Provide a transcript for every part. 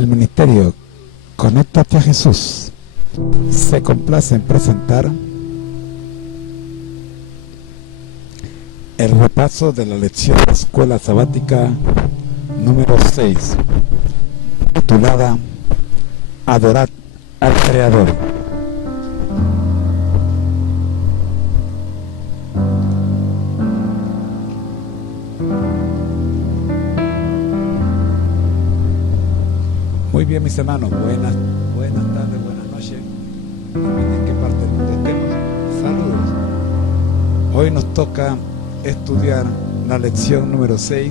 El ministerio Conéctate a Jesús se complace en presentar el repaso de la lección de Escuela Sabática número 6, titulada Adorad al Creador. Muy bien, mis hermanos, buenas tardes, buenas noches, depende en qué parte del mundo estemos. Saludos. Hoy nos toca estudiar la lección número 6.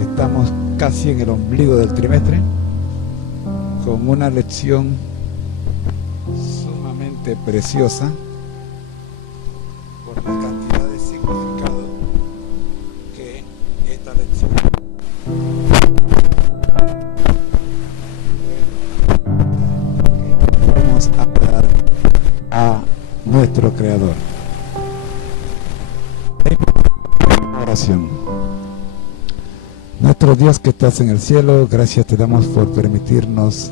Estamos casi en el ombligo del trimestre, con una lección sumamente preciosa por la cantidad de significado que esta lección podemos adorar a nuestro Creador. Oración. Nuestro Dios que estás en el cielo, gracias te damos por permitirnos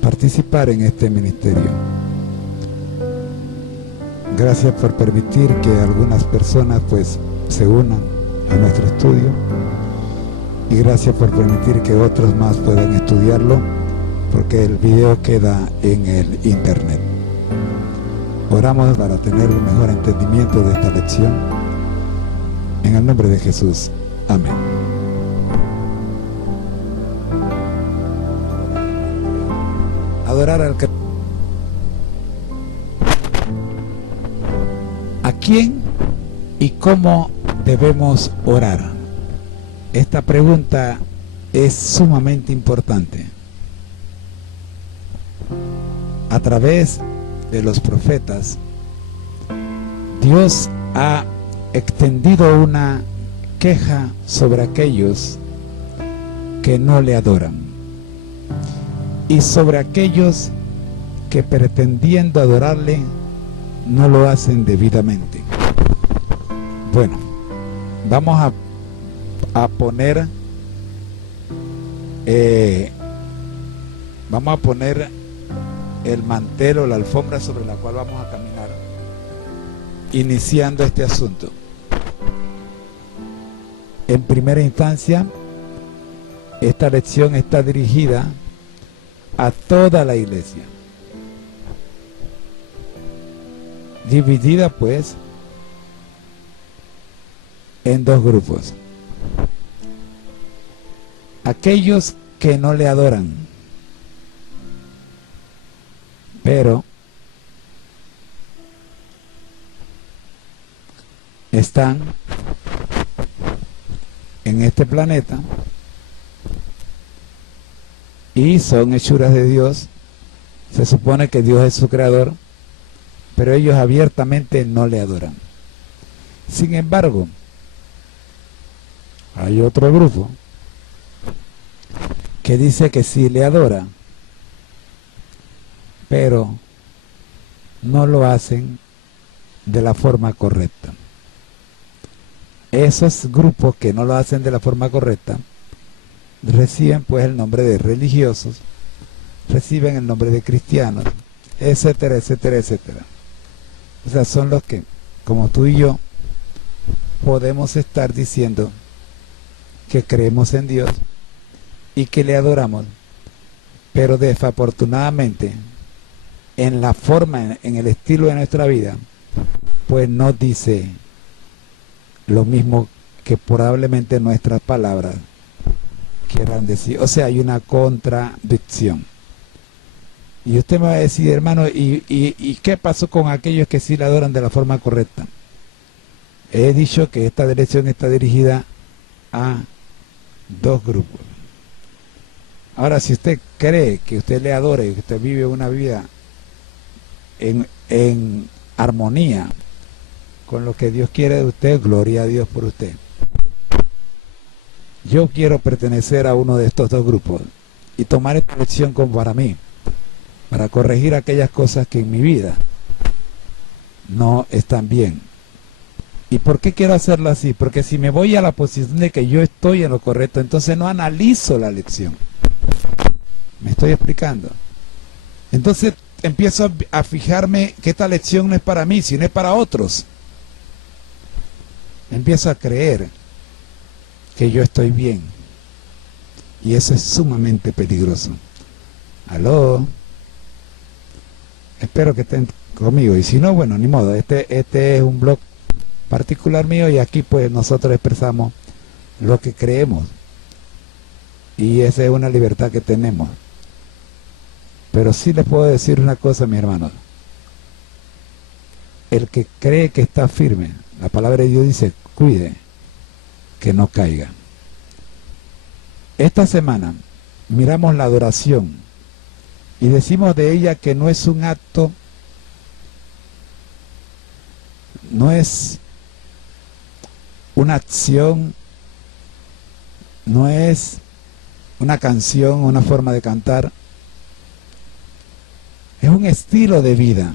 participar en este ministerio. Gracias por permitir que algunas personas pues se unan a nuestro estudio, y gracias por permitir que otros más puedan estudiarlo, porque el video queda en el internet. Oramos para tener un mejor entendimiento de esta lección, en el nombre de Jesús. Amén. Adorar al Creador. ¿A quién y cómo debemos orar? Esta pregunta es sumamente importante. A través de los profetas, Dios ha extendido una queja sobre aquellos que no le adoran, y sobre aquellos que pretendiendo adorarle no lo hacen debidamente. Bueno, vamos a poner el mantel o la alfombra sobre la cual vamos a caminar, iniciando este asunto. En primera instancia, esta lección está dirigida a toda la iglesia, dividida pues en dos grupos: aquellos que no le adoran, pero están en este planeta y son hechuras de Dios. Se supone que Dios es su creador, pero ellos abiertamente no le adoran. Sin embargo, hay otro grupo que dice que sí le adora, pero no lo hacen de la forma correcta. Esos grupos que no lo hacen de la forma correcta reciben pues el nombre de religiosos, reciben el nombre de cristianos, etcétera, etcétera, etcétera. O sea, son los que, como tú y yo, podemos estar diciendo que creemos en Dios y que le adoramos, pero desafortunadamente en la forma, en el estilo de nuestra vida, pues no dice lo mismo que probablemente nuestras palabras quieran decir. O sea, hay una contradicción. Y usted me va a decir, hermano, ¿y qué pasó con aquellos que sí le adoran de la forma correcta? He dicho que esta lección está dirigida a dos grupos. Ahora, si usted cree que usted le adore, que usted vive una vida en armonía con lo que Dios quiere de usted, gloria a Dios por usted. Yo quiero pertenecer a uno de estos dos grupos y tomar esta lección como para mí, para corregir aquellas cosas que en mi vida no están bien. ¿Y por qué quiero hacerlo así? Porque si me voy a la posición de que yo estoy en lo correcto, entonces no analizo la lección. ¿Me estoy explicando? Entonces empiezo a fijarme que esta lección no es para mí, sino es para otros. Empiezo a creer que yo estoy bien. Y eso es sumamente peligroso. ¿Aló? Espero que estén conmigo. Y si no, bueno, ni modo. Este es un blog particular mío y aquí pues nosotros expresamos lo que creemos. Y esa es una libertad que tenemos. Pero sí les puedo decir una cosa, mis hermanos. El que cree que está firme, la palabra de Dios dice, cuide que no caiga. Esta semana miramos la adoración y decimos de ella que no es un acto, no es una acción, no es una canción, una forma de cantar, es un estilo de vida.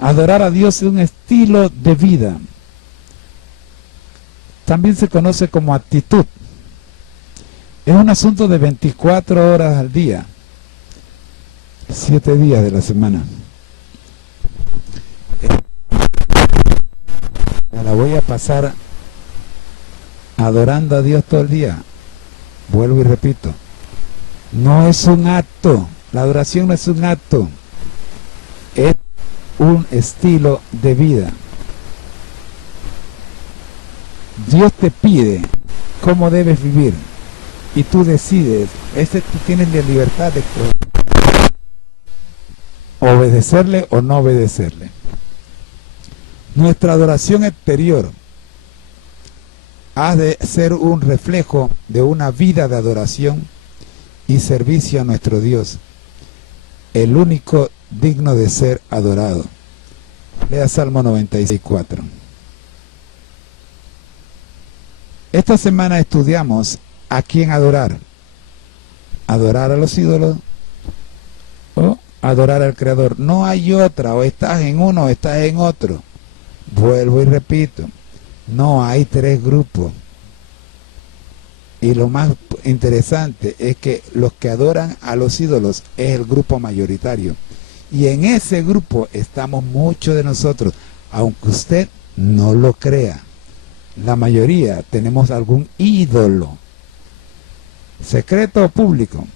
Adorar a Dios es un estilo de vida. También se conoce como actitud. Es un asunto de 24 horas al día, 7 días de la semana. La voy a pasar adorando a Dios todo el día. Vuelvo y repito, no es un acto. La adoración no es un acto, es un estilo de vida. Dios te pide cómo debes vivir y tú decides. Tú tienes la libertad de obedecerle o no obedecerle. Nuestra adoración exterior ha de ser un reflejo de una vida de adoración y servicio a nuestro Dios, el único digno de ser adorado. Lea Salmo 96:4. Esta semana estudiamos a quién adorar. Adorar a los ídolos o adorar al Creador. No hay otra, o estás en uno o estás en otro. Vuelvo y repito, no hay 3 grupos. Y lo más interesante es que los que adoran a los ídolos es el grupo mayoritario. Y en ese grupo estamos muchos de nosotros, aunque usted no lo crea. La mayoría tenemos algún ídolo, secreto o público,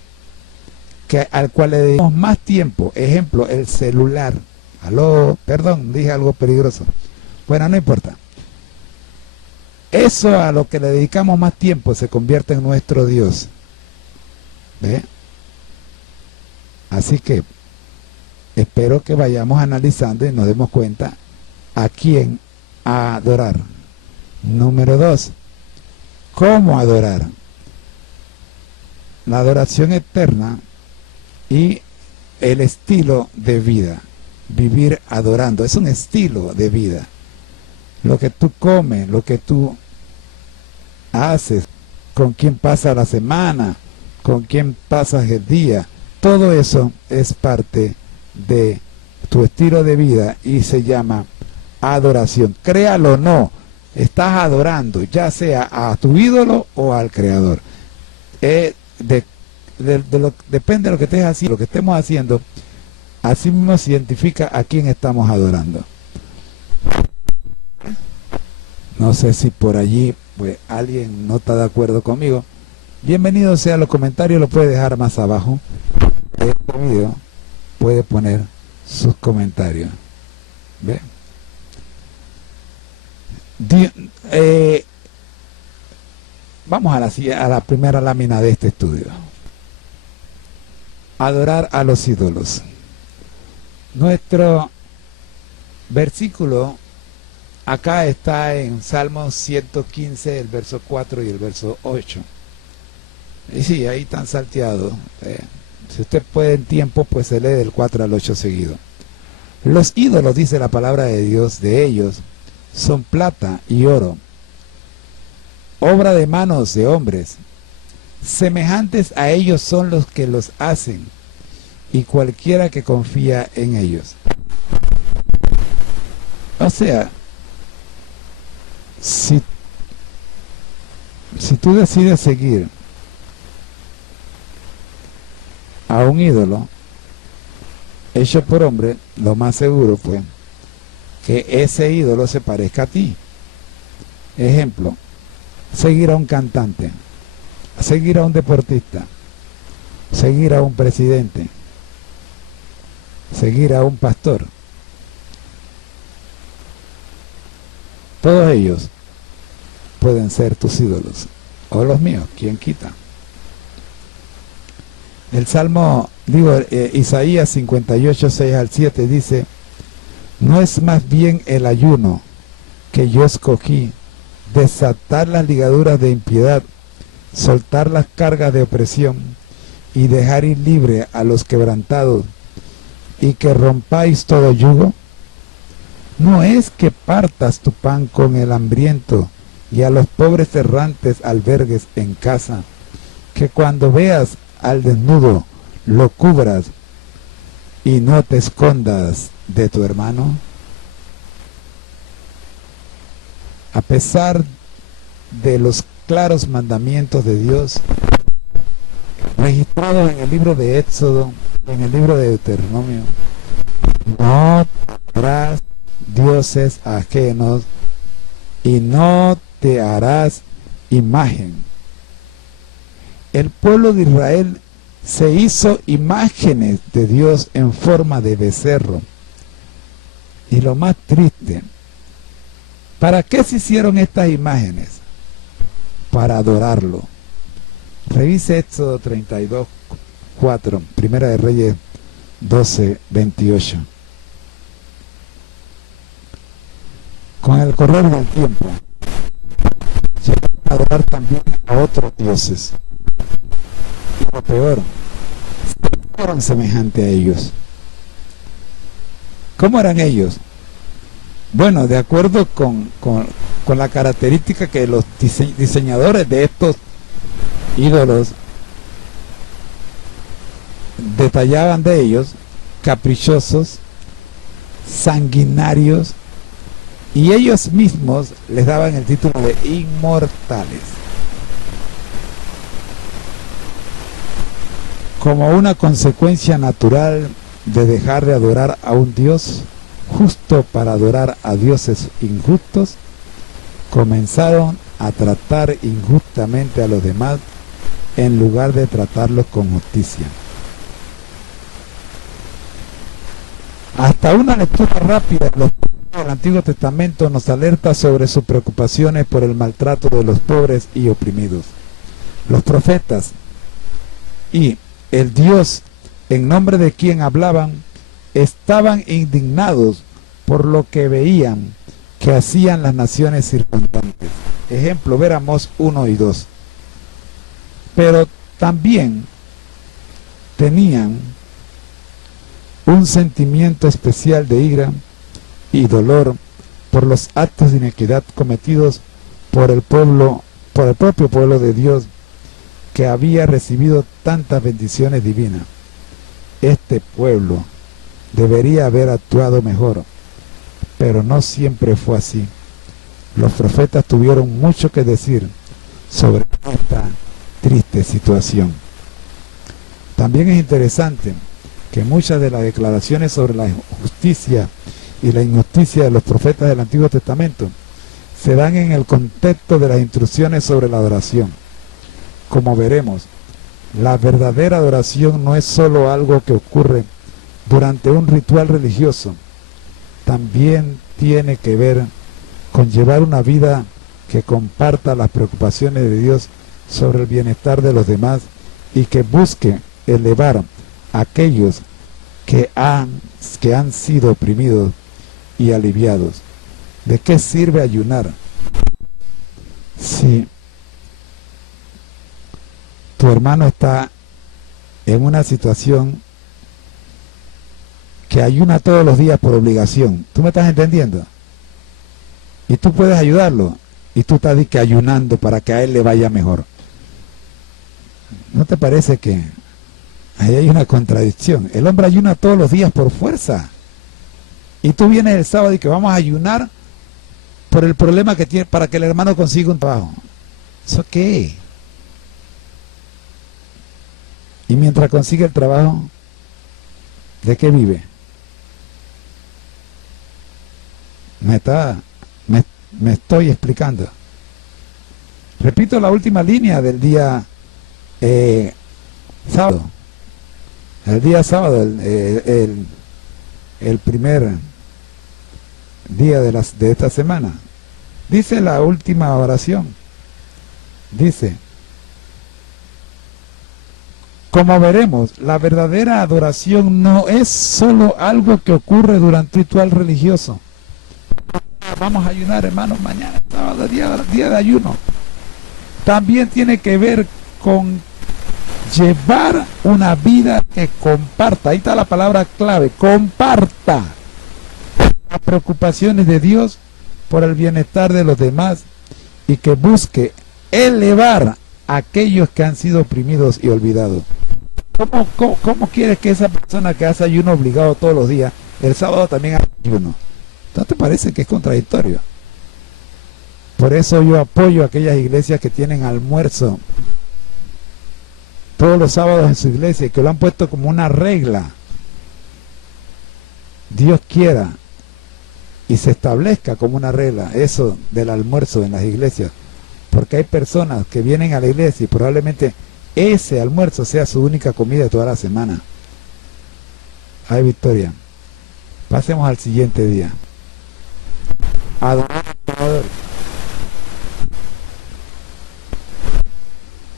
al cual le dedicamos más tiempo. Ejemplo, el celular. Aló, perdón, dije algo peligroso. Bueno, no importa. Eso a lo que le dedicamos más tiempo se convierte en nuestro Dios. ¿Ve? Así que espero que vayamos analizando y nos demos cuenta a quién adorar. Número 2, ¿cómo adorar? La adoración eterna y el estilo de vida. Vivir adorando, es un estilo de vida. Lo que tú comes, lo que tú haces, con quién pasas la semana, con quién pasas el día, todo eso es parte de tu estilo de vida y se llama adoración. Créalo o no, estás adorando, ya sea a tu ídolo o al Creador. Depende de lo que estés haciendo, lo que estemos haciendo, así mismo se identifica a quién estamos adorando. No sé si por allí pues alguien no está de acuerdo conmigo. Bienvenido sea, los comentarios lo puede dejar más abajo de este video, puede poner sus comentarios. ¿Ve? Vamos a la primera lámina de este estudio. Adorar a los ídolos. Nuestro versículo acá está en Salmos 115, el verso 4 y el verso 8. Y sí, ahí están salteados. Si usted puede en tiempo, pues se lee del 4 al 8 seguido. Los ídolos, dice la palabra de Dios, de ellos son plata y oro, obra de manos de hombres. Semejantes a ellos son los que los hacen, y cualquiera que confía en ellos. O sea, si tú decides seguir a un ídolo hecho por hombre, lo más seguro pues que ese ídolo se parezca a ti. Ejemplo, seguir a un cantante, seguir a un deportista, seguir a un presidente, seguir a un pastor. Todos ellos pueden ser tus ídolos, o los míos, ¿quién quita? El Salmo, Isaías 58, 6 al 7 dice: ¿no es más bien el ayuno que yo escogí, desatar las ligaduras de impiedad, soltar las cargas de opresión y dejar ir libre a los quebrantados, y que rompáis todo yugo? ¿No es que partas tu pan con el hambriento y a los pobres errantes albergues en casa, que cuando veas al desnudo lo cubras y no te escondas de tu hermano? A pesar de los claros mandamientos de Dios registrados en el libro de Éxodo, en el libro de Deuteronomio, no tendrás dioses ajenos y no te harás imagen. El pueblo de Israel se hizo imágenes de Dios en forma de becerro. Y lo más triste, ¿para qué se hicieron estas imágenes? Para adorarlo. Revise Éxodo 32, 4, Primera de Reyes 12, 28. Con el correr del tiempo, llegaron a adorar también a otros dioses. Y lo peor, fueron semejantes a ellos. ¿Cómo eran ellos? Bueno, de acuerdo con la característica que los diseñadores de estos ídolos detallaban de ellos: caprichosos, sanguinarios, y ellos mismos les daban el título de inmortales. Como una consecuencia natural de dejar de adorar a un Dios justo para adorar a dioses injustos, comenzaron a tratar injustamente a los demás en lugar de tratarlos con justicia. Hasta una lectura rápida de los del Antiguo Testamento nos alerta sobre sus preocupaciones por el maltrato de los pobres y oprimidos. Los profetas y el Dios en nombre de quien hablaban estaban indignados por lo que veían que hacían las naciones circundantes. Ejemplo, ver Amós 1 y 2. Pero también tenían un sentimiento especial de ira y dolor por los actos de iniquidad cometidos por el propio pueblo de Dios, que había recibido tantas bendiciones divinas. Este pueblo debería haber actuado mejor, pero no siempre fue así. Los profetas tuvieron mucho que decir sobre esta triste situación. También es interesante que muchas de las declaraciones sobre la justicia y la injusticia de los profetas del Antiguo Testamento se dan en el contexto de las instrucciones sobre la adoración. Como veremos, la verdadera adoración no es solo algo que ocurre durante un ritual religioso, también tiene que ver con llevar una vida que comparta las preocupaciones de Dios sobre el bienestar de los demás y que busque elevar a aquellos que han sido oprimidos y aliviados. ¿De qué sirve ayunar si tu hermano está en una situación que ayuna todos los días por obligación? ¿Tú me estás entendiendo? Y tú puedes ayudarlo, y tú estás ayunando para que a él le vaya mejor. ¿No te parece que ahí hay una contradicción? El hombre ayuna todos los días por fuerza, y tú vienes el sábado y que vamos a ayunar por el problema que tiene, para que el hermano consiga un trabajo. ¿Eso qué? Y mientras consigue el trabajo, ¿de qué vive? Me estoy explicando. Repito la última línea del día sábado. El día sábado, el primer día de esta semana. Dice la última oración. Dice: como veremos, la verdadera adoración no es solo algo que ocurre durante un ritual religioso. Vamos a ayunar, hermanos, mañana, sábado, día de ayuno. También tiene que ver con llevar una vida que comparta. Ahí está la palabra clave: comparta las preocupaciones de Dios por el bienestar de los demás, y que busque elevar a aquellos que han sido oprimidos y olvidados. ¿Cómo quieres que esa persona que hace ayuno obligado todos los días, el sábado también haga ayuno? ¿No te parece que es contradictorio? Por eso yo apoyo a aquellas iglesias que tienen almuerzo todos los sábados en su iglesia y que lo han puesto como una regla. Dios quiera y se establezca como una regla eso del almuerzo en las iglesias, porque hay personas que vienen a la iglesia y probablemente ese almuerzo sea su única comida de toda la semana. Ay, Victoria. Pasemos al siguiente día. Adorar al Creador.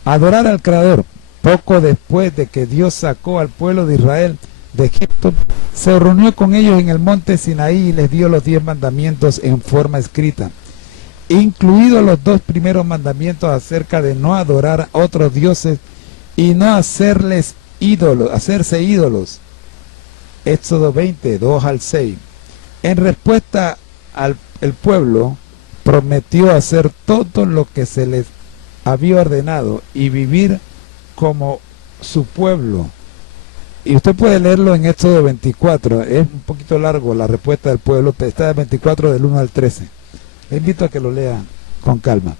Adorar al Creador. Poco después de que Dios sacó al pueblo de Israel de Egipto, se reunió con ellos en el monte Sinaí y les dio los 10 mandamientos en forma escrita, incluidos los 2 primeros mandamientos acerca de no adorar a otros dioses y no hacerse ídolos. Éxodo 20, 2 al 6. En respuesta, el pueblo prometió hacer todo lo que se les había ordenado y vivir como su pueblo. Y usted puede leerlo en Éxodo 24, es un poquito largo la respuesta del pueblo, está en 24 del 1 al 13. Le invito a que lo lea con calma.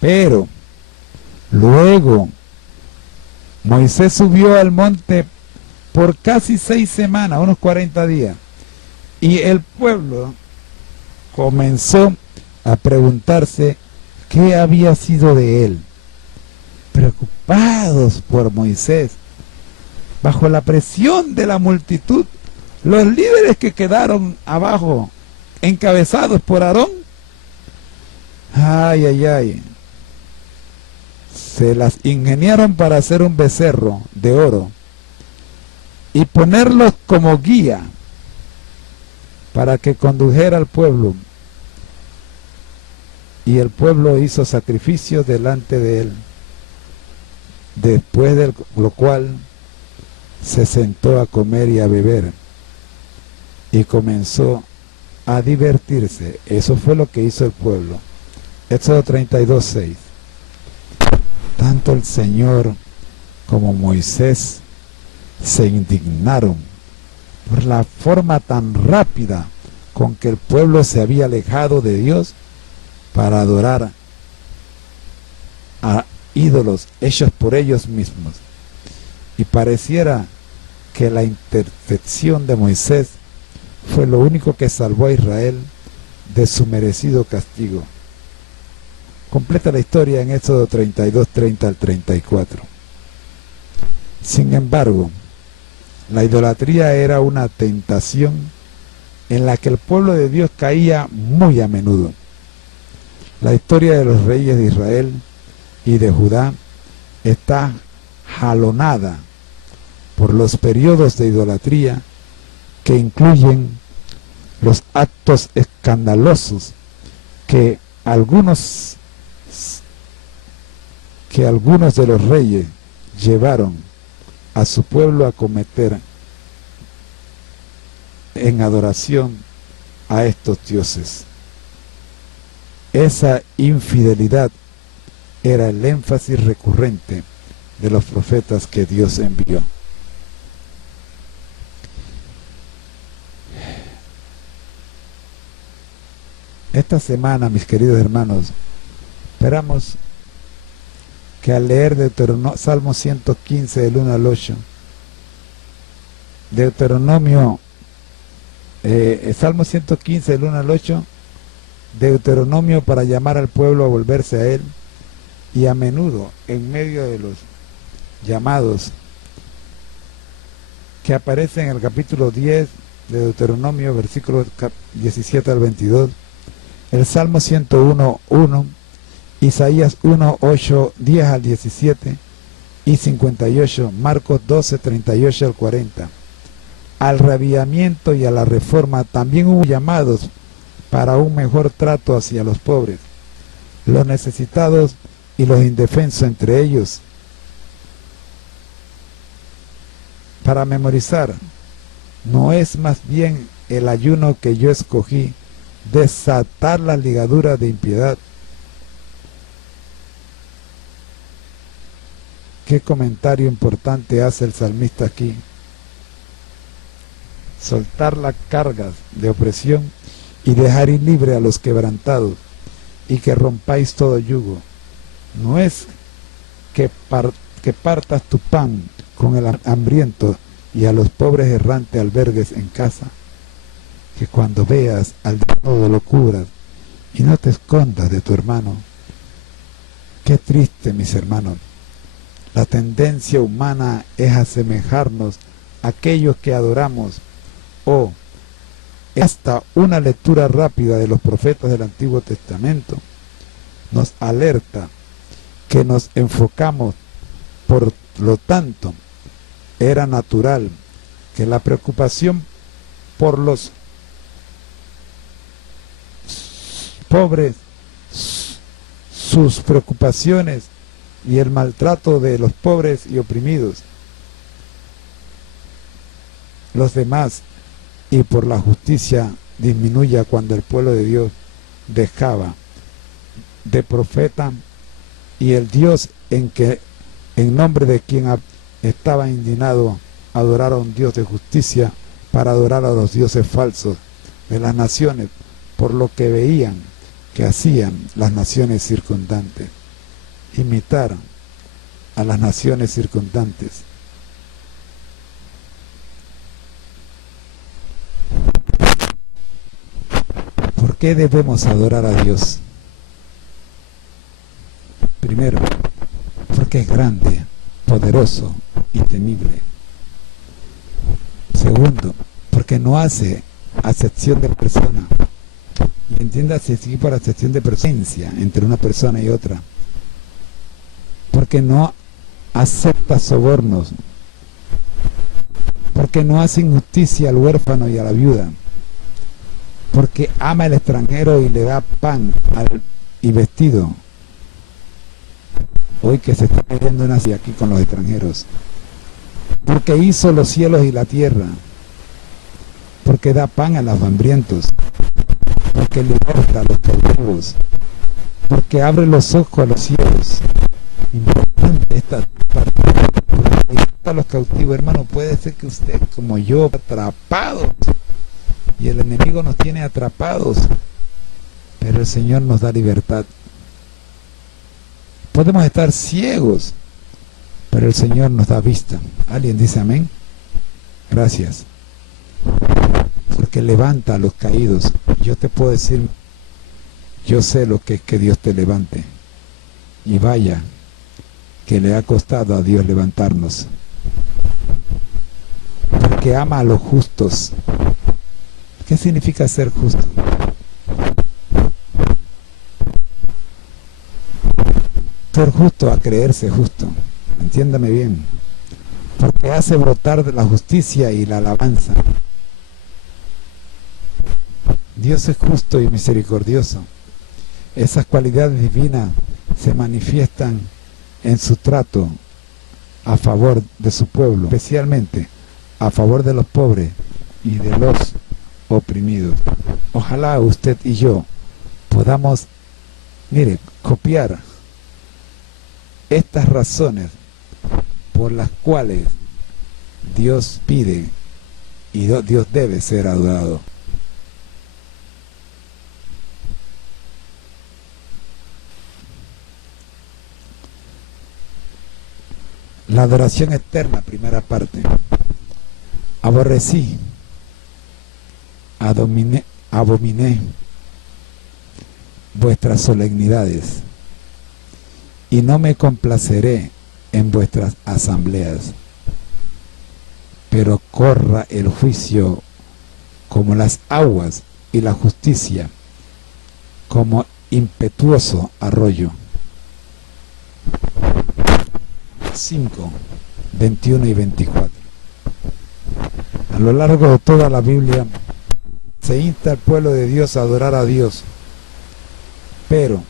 Pero luego Moisés subió al monte por casi 6 semanas, unos 40 días, y el pueblo comenzó a preguntarse qué había sido de él. Preocupados por Moisés, bajo la presión de la multitud, los líderes que quedaron abajo, encabezados por Aarón, se las ingeniaron para hacer un becerro de oro y ponerlos como guía para que condujera al pueblo. Y el pueblo hizo sacrificios delante de él, después de lo cual se sentó a comer y a beber y comenzó a divertirse. Eso fue lo que hizo el pueblo. Éxodo 32, 6. Tanto el Señor como Moisés se indignaron por la forma tan rápida con que el pueblo se había alejado de Dios para adorar a ídolos hechos por ellos mismos. Y pareciera que la intercesión de Moisés fue lo único que salvó a Israel de su merecido castigo. Completa la historia en Éxodo 32, 30 al 34. Sin embargo, la idolatría era una tentación en la que el pueblo de Dios caía muy a menudo. La historia de los reyes de Israel y de Judá está jalonada por los periodos de idolatría que incluyen los actos escandalosos que algunos de los reyes llevaron a su pueblo a cometer en adoración a estos dioses. Esa infidelidad era el énfasis recurrente de los profetas que Dios envió. Esta semana, mis queridos hermanos, esperamos que al leer Salmo 115 del 1 al 8, Salmo 115 del 1 al 8, Deuteronomio para llamar al pueblo a volverse a él, y a menudo en medio de los llamados que aparecen en el capítulo 10 de Deuteronomio, versículos 17 al 22, el Salmo 101, 1, Isaías 1, 8, 10 al 17 y 58, Marcos 12, 38 al 40. Al reavivamiento y a la reforma también hubo llamados para un mejor trato hacia los pobres, los necesitados y los indefensos entre ellos. Para memorizar, ¿no es más bien el ayuno que yo escogí desatar las ligaduras de impiedad? ¿Qué comentario importante hace el salmista aquí? Soltar las cargas de opresión y dejar ir libre a los quebrantados, y que rompáis todo yugo. No es que partas tu pan con el hambriento y a los pobres errantes albergues en casa, que cuando veas al desnudo lo cubras y no te escondas de tu hermano. Qué triste, mis hermanos. La tendencia humana es asemejarnos a aquellos que adoramos, o hasta una lectura rápida de los profetas del Antiguo Testamento nos alerta que nos enfocamos. Por lo tanto, era natural que la preocupación por los pobres, sus preocupaciones y el maltrato de los pobres y oprimidos, los demás, y por la justicia disminuya cuando el pueblo de Dios dejaba de profeta y el Dios en nombre de quien estaba indignado adorar a un Dios de justicia para adorar a los dioses falsos de las naciones, por lo que veían que hacían las naciones circundantes, imitar a las naciones circundantes. ¿Por qué debemos adorar a Dios? Primero, porque es grande, poderoso y temible. Segundo, porque no hace acepción de persona. Y entiéndase así por acepción de presencia entre una persona y otra. Porque no acepta sobornos. Porque no hace injusticia al huérfano y a la viuda. Porque ama al extranjero y le da pan y vestido. Hoy que se está viviendo una así aquí con los extranjeros. Porque hizo los cielos y la tierra. Porque da pan a los hambrientos. Porque liberta a los cautivos. Porque abre los ojos a los cielos. Importante esta parte. Porque liberta a los cautivos, hermano. Puede ser que usted, como yo, atrapados. Y el enemigo nos tiene atrapados. Pero el Señor nos da libertad. Podemos estar ciegos, pero el Señor nos da vista. ¿Alguien dice amén? Gracias. Porque levanta a los caídos. Yo te puedo decir, yo sé lo que es que Dios te levante. Y vaya, que le ha costado a Dios levantarnos. Porque ama a los justos. ¿Qué significa ser justo? Ser justo a creerse justo. Entiéndame bien. Porque hace brotar de la justicia y la alabanza. Dios es justo y misericordioso. Esas cualidades divinas se manifiestan en su trato a favor de su pueblo, especialmente a favor de los pobres y de los oprimidos. Ojalá usted y yo podamos, copiar estas razones por las cuales Dios pide y Dios debe ser adorado. La adoración externa, primera parte. Aborrecí, abominé vuestras solemnidades, y no me complaceré en vuestras asambleas. Pero corra el juicio como las aguas y la justicia como impetuoso arroyo. 5, 21 y 24. A lo largo de toda la Biblia se insta al pueblo de Dios a adorar a Dios, pero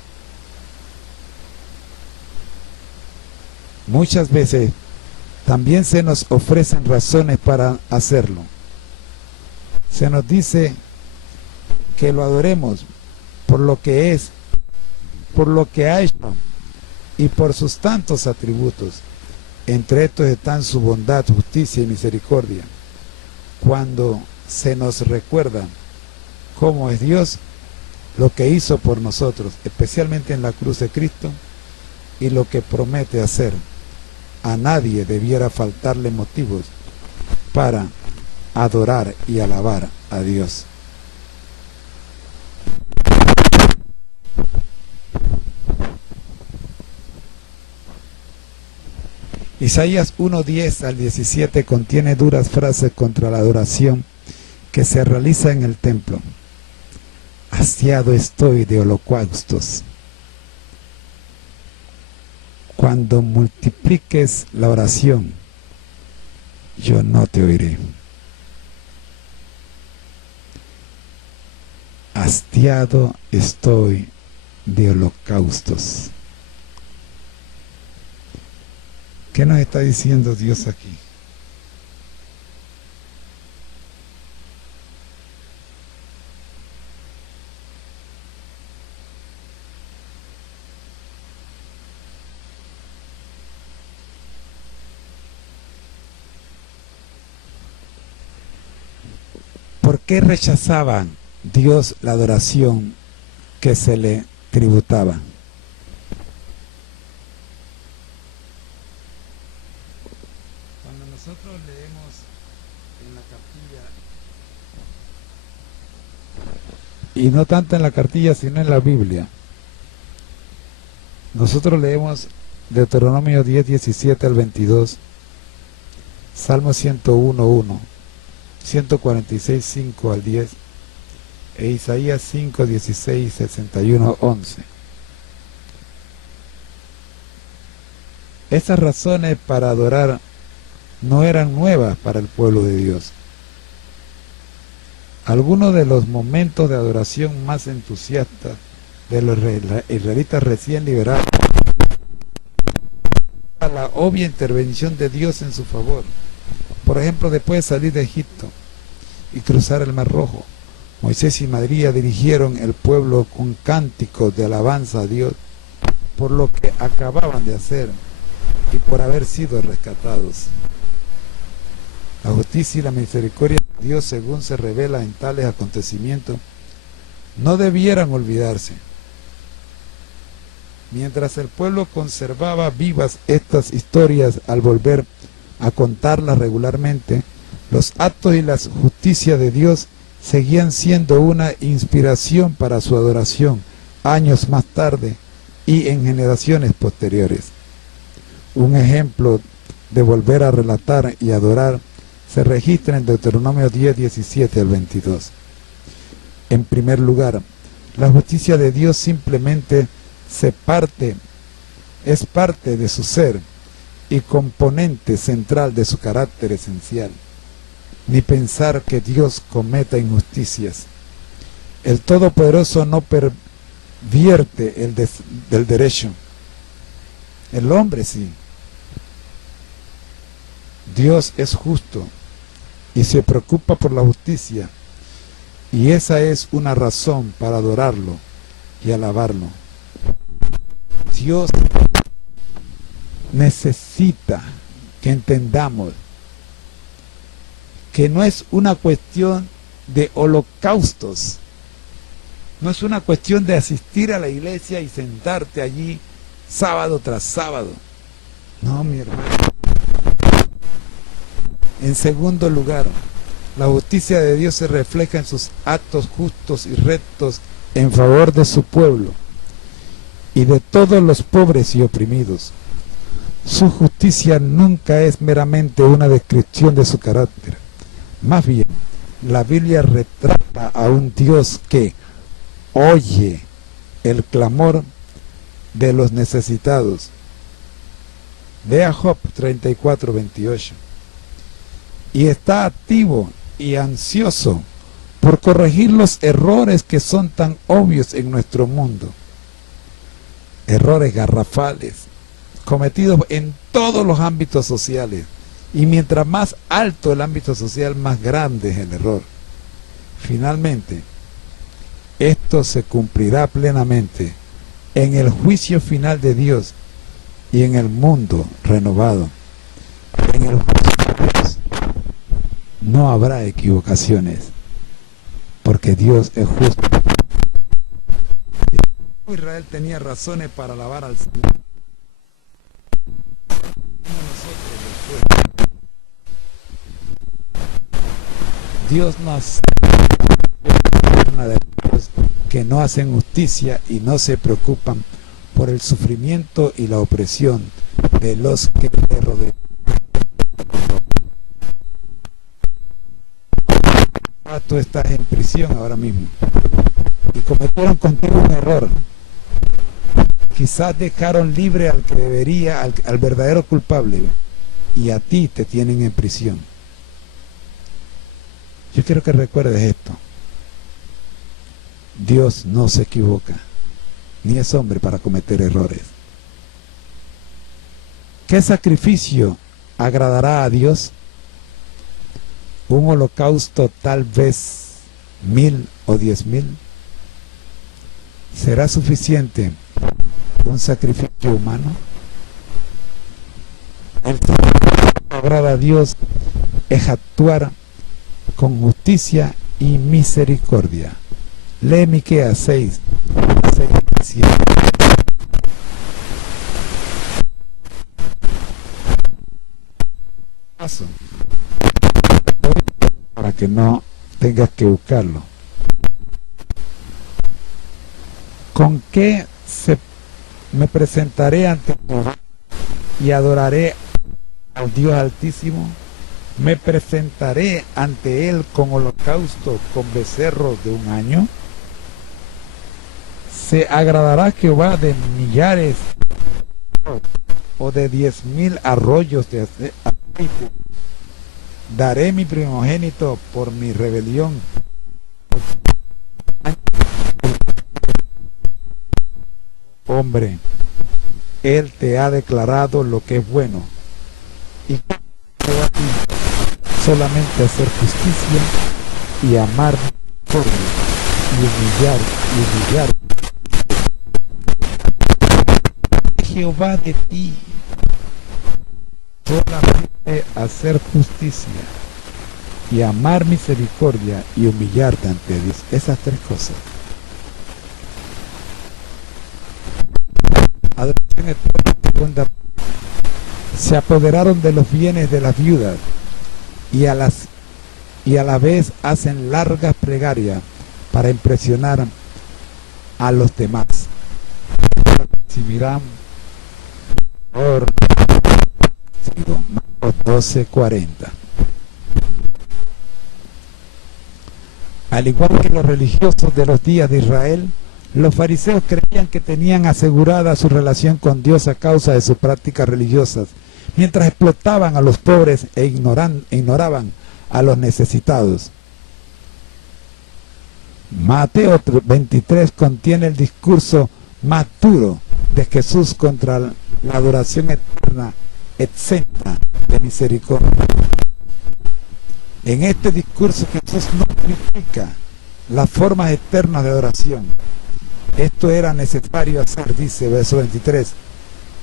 muchas veces también se nos ofrecen razones para hacerlo. Se nos dice que lo adoremos por lo que es, por lo que ha hecho y por sus tantos atributos. Entre estos están su bondad, justicia y misericordia. Cuando se nos recuerda cómo es Dios, lo que hizo por nosotros, especialmente en la cruz de Cristo, y lo que promete hacer, a nadie debiera faltarle motivos para adorar y alabar a Dios. Isaías 1:10 al 17 contiene duras frases contra la adoración que se realiza en el templo. Hastiado estoy de holocaustos. Cuando multipliques la oración, yo no te oiré. Hastiado estoy de holocaustos. ¿Qué nos está diciendo Dios aquí? ¿Por qué rechazaban Dios la adoración que se le tributaba? Cuando nosotros leemos en la cartilla, y no tanto en la cartilla sino en la Biblia, nosotros leemos Deuteronomio 10:17 al 22, Salmo 101:1, 146:5 al 10 e Isaías 5:16, 61:11. Esas razones para adorar no eran nuevas para el pueblo de Dios. Algunos de los momentos de adoración más entusiastas de los israelitas recién liberados, la obvia intervención de Dios en su favor. Por ejemplo, después de salir de Egipto y cruzar el Mar Rojo, Moisés y María dirigieron el pueblo con cánticos de alabanza a Dios por lo que acababan de hacer y por haber sido rescatados. La justicia y la misericordia de Dios, según se revela en tales acontecimientos, no debieran olvidarse. Mientras el pueblo conservaba vivas estas historias al volver a contarlas regularmente, los actos y la justicia de Dios seguían siendo una inspiración para su adoración años más tarde y en generaciones posteriores. Un ejemplo de volver a relatar y adorar se registra en Deuteronomio 10:17 al 22. En primer lugar, la justicia de Dios simplemente es parte de su ser y componente central de su carácter esencial. Ni pensar que Dios cometa injusticias. El Todopoderoso no pervierte el derecho. El hombre sí. Dios es justo y se preocupa por la justicia, y esa es una razón para adorarlo y alabarlo. Dios necesita que entendamos que no es una cuestión de holocaustos, no es una cuestión de asistir a la iglesia y sentarte allí sábado tras sábado. No, mi hermano, En segundo lugar, la justicia de Dios se refleja en sus actos justos y rectos en favor de su pueblo y de todos los pobres y oprimidos. Su justicia nunca es meramente una descripción de su carácter. Más bien, la Biblia retrata a un Dios que oye el clamor de los necesitados. Vea Job 34:28. Y está activo y ansioso por corregir los errores que son tan obvios en nuestro mundo. Errores garrafales, cometidos en todos los ámbitos sociales. Y mientras más alto el ámbito social, más grande es el error. Finalmente, esto se cumplirá plenamente en el juicio final de Dios y en el mundo renovado. En el juicio de Dios no habrá equivocaciones, porque Dios es justo. Israel tenía razones para alabar al Señor. Dios no hace que no hacen justicia y no se preocupan por el sufrimiento y la opresión de los que le rodean. Tú estás en prisión ahora mismo y cometieron contigo un error. Quizás dejaron libre al que debería, al verdadero culpable, y a ti te tienen en prisión. Yo quiero que recuerdes esto. Dios no se equivoca, ni es hombre para cometer errores. ¿Qué sacrificio agradará a Dios? ¿Un holocausto tal vez 1000 o 10,000? ¿Será suficiente un sacrificio humano? El sacrificio que agrada a Dios es actuar con justicia y misericordia. Lee Miqueas 6, 7. Paso para que no tengas que buscarlo. ¿Con qué me presentaré ante Jehová y adoraré al Dios Altísimo? ¿Me presentaré ante Él con holocausto, con becerros de un año? ¿Se agradará Jehová de millares o de 10,000 arroyos de aceite? ¿Daré mi primogénito por mi rebelión? Hombre, Él te ha declarado lo que es bueno. ¿Y qué te va a ti? Solamente hacer justicia y amar por Él, y humillar. Jehová de ti, solamente hacer justicia y amar misericordia y humillarte ante Dios. Esas tres cosas. Adoración eterna, segunda. Se apoderaron de los bienes de las viudas y a la vez hacen largas plegarias para impresionar a los demás. Recibirán por Marcos 12:40. Al igual que los religiosos de los días de Israel, los fariseos creían que tenían asegurada su relación con Dios a causa de sus prácticas religiosas, mientras explotaban a los pobres e ignoraban a los necesitados. Mateo 23 contiene el discurso más duro de Jesús contra la adoración eterna exenta de misericordia. En este discurso Jesús no critica las formas eternas de adoración. Esto era necesario hacer, dice verso 23,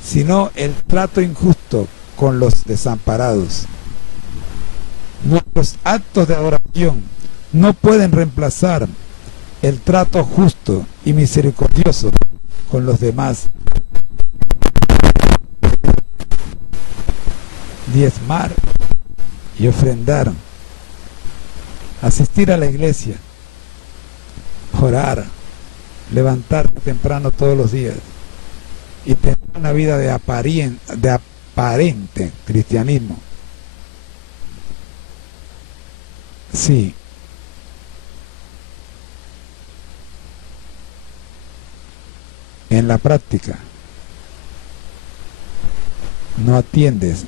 sino el trato injusto con los desamparados. Nuestros actos de adoración no pueden reemplazar el trato justo y misericordioso con los demás. Diezmar y ofrendar, asistir a la iglesia, orar, levantarte temprano todos los días y tener una vida de aparente cristianismo. Sí. En la práctica no atiendes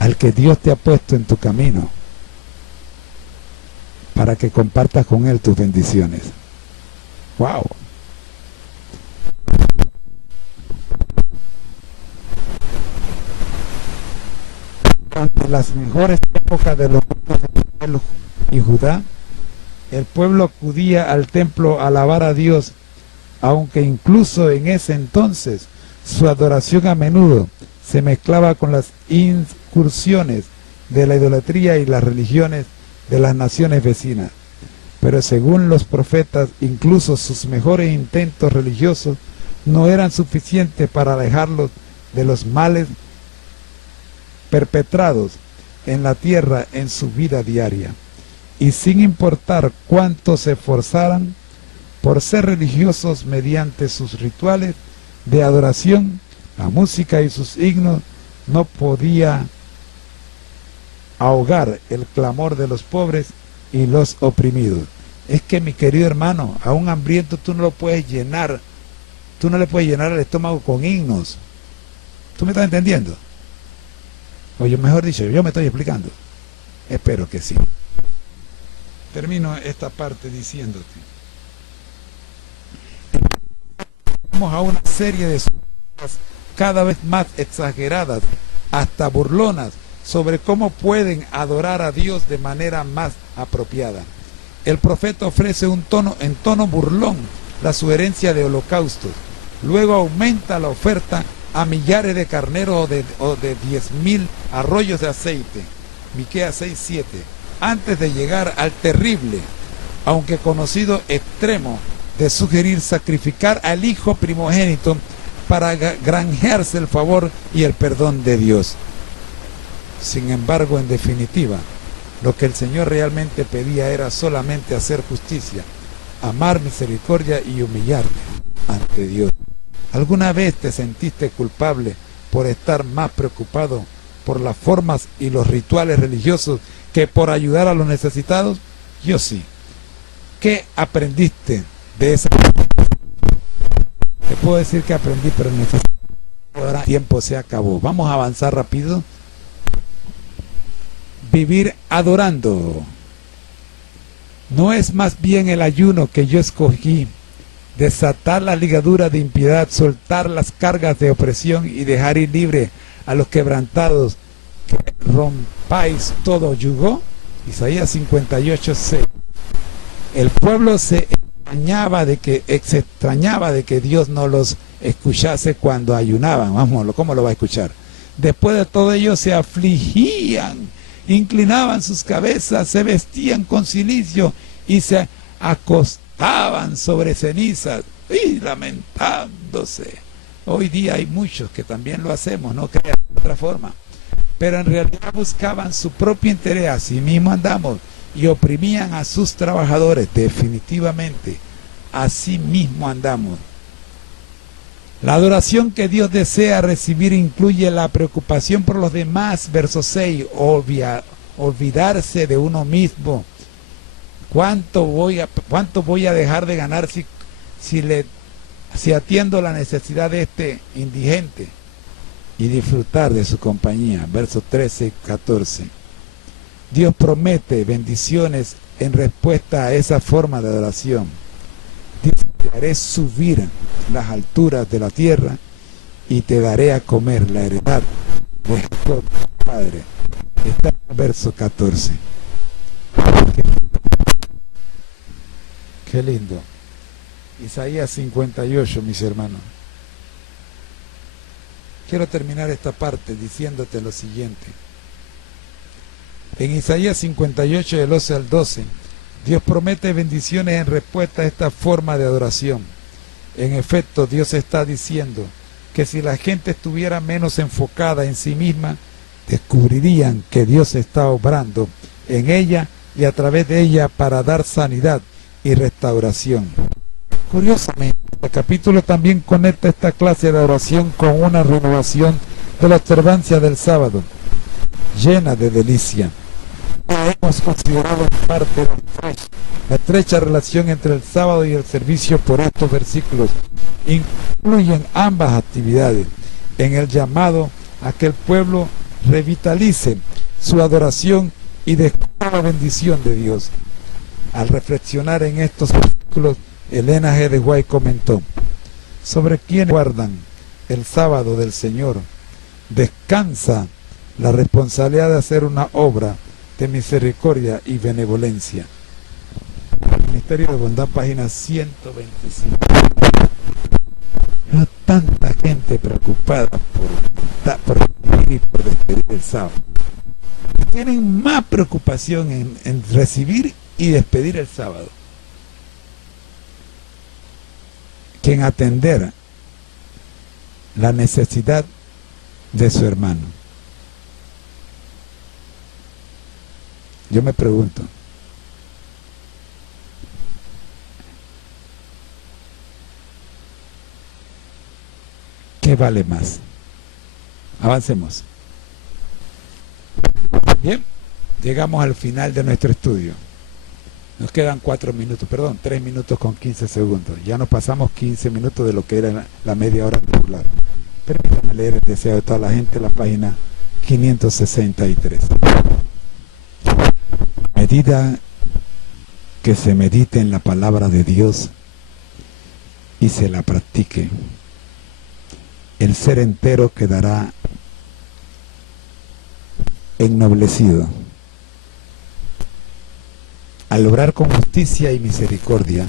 al que Dios te ha puesto en tu camino para que compartas con Él tus bendiciones. ¡Wow! Durante las mejores épocas de los pueblos de Israel y Judá, el pueblo acudía al templo a alabar a Dios, aunque incluso en ese entonces su adoración a menudo se mezclaba con las incursiones de la idolatría y las religiones de las naciones vecinas. Pero según los profetas, incluso sus mejores intentos religiosos no eran suficientes para alejarlos de los males perpetrados en la tierra en su vida diaria. Y sin importar cuánto se esforzaran por ser religiosos mediante sus rituales de adoración, la música y sus himnos no podía ahogar el clamor de los pobres y los oprimidos. Es que, mi querido hermano, a un hambriento tú no lo puedes llenar, tú no le puedes llenar el estómago con himnos. ¿Tú me estás entendiendo? O yo, mejor dicho, yo me estoy explicando. Espero que sí. Termino esta parte diciéndote. Vamos a una serie de cada vez más exageradas, hasta burlonas, sobre cómo pueden adorar a Dios de manera más apropiada. El profeta ofrece en tono burlón la sugerencia de holocaustos. Luego aumenta la oferta a millares de carneros o de 10.000 arroyos de aceite. Miqueas 6:7. Antes de llegar al terrible, aunque conocido extremo, de sugerir sacrificar al hijo primogénito para granjearse el favor y el perdón de Dios. Sin embargo, en definitiva, lo que el Señor realmente pedía era solamente hacer justicia, amar misericordia y humillarte ante Dios. ¿Alguna vez te sentiste culpable por estar más preocupado por las formas y los rituales religiosos que por ayudar a los necesitados? Yo sí. ¿Qué aprendiste de esa? Te puedo decir que aprendí, pero ahora el tiempo se acabó. Vamos a avanzar rápido. Vivir adorando. ¿No es más bien el ayuno que yo escogí? Desatar la ligadura de impiedad, soltar las cargas de opresión y dejar ir libre a los quebrantados, que rompáis todo yugo. Isaías 58:6. El pueblo se extrañaba de que Dios no los escuchase cuando ayunaban. Vamos, ¿cómo lo va a escuchar? Después de todo ello se afligían, inclinaban sus cabezas, se vestían con cilicio y se acostaban sobre cenizas y lamentándose. Hoy día hay muchos que también lo hacemos, no crean de otra forma, pero en realidad buscaban su propio interés. Así mismo andamos, y oprimían a sus trabajadores. Definitivamente así mismo andamos. La adoración que Dios desea recibir incluye la preocupación por los demás. Verso 6, olvidarse de uno mismo. ¿Cuánto voy a dejar de ganar si atiendo la necesidad de este indigente? Y disfrutar de su compañía. Versos 13 y 14. Dios promete bendiciones en respuesta a esa forma de adoración. Dice: te haré subir las alturas de la tierra y te daré a comer la heredad de Jacob, Padre. Está en el verso 14. Qué lindo. Isaías 58, mis hermanos. Quiero terminar esta parte diciéndote lo siguiente. En Isaías 58, del 11 al 12, Dios promete bendiciones en respuesta a esta forma de adoración. En efecto, Dios está diciendo que si la gente estuviera menos enfocada en sí misma, descubrirían que Dios está obrando en ella y a través de ella para dar sanidad y restauración. Curiosamente, el capítulo también conecta esta clase de oración con una renovación de la observancia del sábado, llena de delicia. Hemos considerado en parte la estrecha relación entre el sábado y el servicio por estos versículos. Incluyen ambas actividades en el llamado a que el pueblo revitalice su adoración y descubra la bendición de Dios. Al reflexionar en estos versículos, Elena G. de White comentó: sobre quienes guardan el sábado del Señor descansa la responsabilidad de hacer una obra de misericordia y benevolencia. Ministerio de Bondad, página 125. No tanta gente preocupada por recibir y por despedir el sábado. Tienen más preocupación en recibir y despedir el sábado que en atender la necesidad de su hermano. Yo me pregunto, ¿qué vale más? Avancemos. Bien, llegamos al final de nuestro estudio. Nos quedan 3 minutos con 15 segundos. Ya nos pasamos 15 minutos de lo que era la media hora regular. Permítame leer el deseo de toda la gente, la página 563. A medida que se medite en la palabra de Dios y se la practique, el ser entero quedará ennoblecido. Al obrar con justicia y misericordia,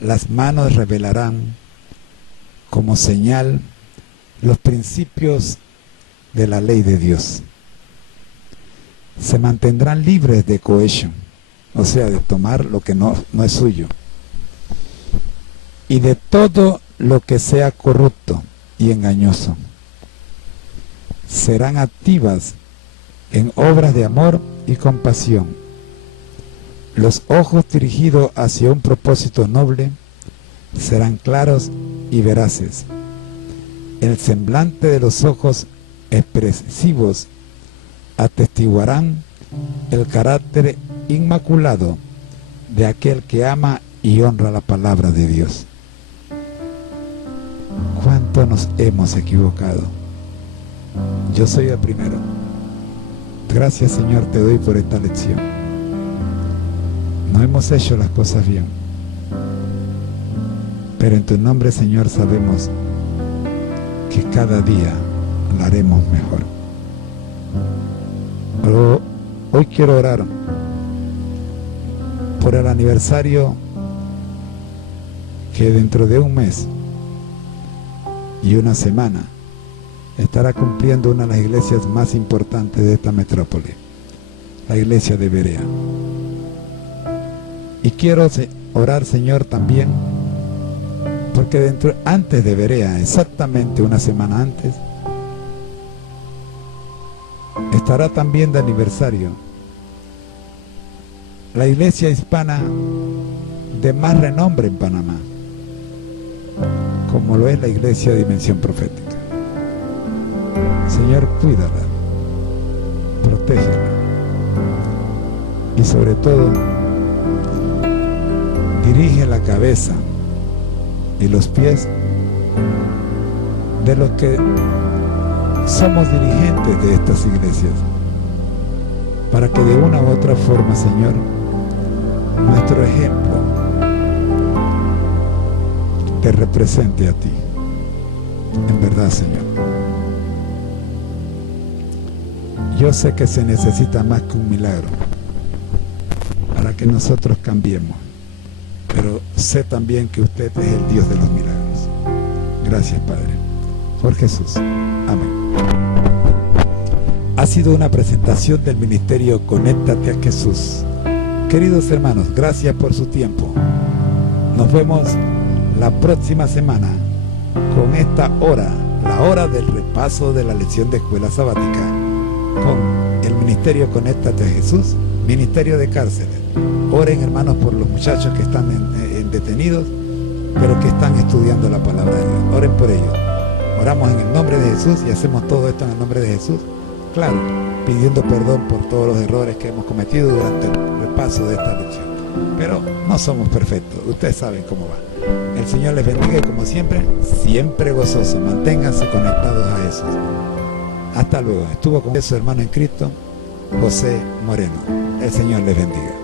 las manos revelarán como señal los principios de la ley de Dios. Se mantendrán libres de cohecho, o sea, de tomar lo que no es suyo, y de todo lo que sea corrupto y engañoso. Serán activas en obras de amor y compasión. Los ojos dirigidos hacia un propósito noble serán claros y veraces. El semblante de los ojos expresivos atestiguarán el carácter inmaculado de aquel que ama y honra la palabra de Dios. ¿Cuánto nos hemos equivocado? Yo soy el primero. Gracias, Señor, te doy por esta lección. No hemos hecho las cosas bien, pero en tu nombre, Señor, sabemos que cada día la haremos mejor. Pero hoy quiero orar por el aniversario que dentro de un mes y una semana estará cumpliendo una de las iglesias más importantes de esta metrópoli, la iglesia de Berea. Y quiero orar, Señor, también porque antes de Berea, exactamente una semana antes, estará también de aniversario la iglesia hispana de más renombre en Panamá, como lo es la iglesia de Dimensión Profética. Señor, cuídala, protégela y sobre todo dirige la cabeza y los pies de los que somos dirigentes de estas iglesias, para que de una u otra forma, Señor, nuestro ejemplo te represente a ti. En verdad, Señor, yo sé que se necesita más que un milagro para que nosotros cambiemos, pero sé también que usted es el Dios de los milagros. Gracias, Padre, por Jesús. Amén. Ha sido una presentación del ministerio Conéctate a Jesús. Queridos hermanos, gracias por su tiempo. Nos vemos la próxima semana con esta hora la hora del repaso de la lección de escuela sabática con el Ministerio Conéctate a Jesús, Ministerio de Cárceles. Oren, hermanos, por los muchachos que están detenidos, pero que están estudiando la palabra de Dios. Oren por ellos. Oramos en el nombre de Jesús y hacemos todo esto en el nombre de Jesús. Claro, pidiendo perdón por todos los errores que hemos cometido durante el repaso de esta lección. Pero no somos perfectos, ustedes saben cómo va. El Señor les bendiga y como siempre, siempre gozoso. Manténganse conectados a Jesús. Hasta luego. Estuvo con su hermano en Cristo, José Moreno. El Señor les bendiga.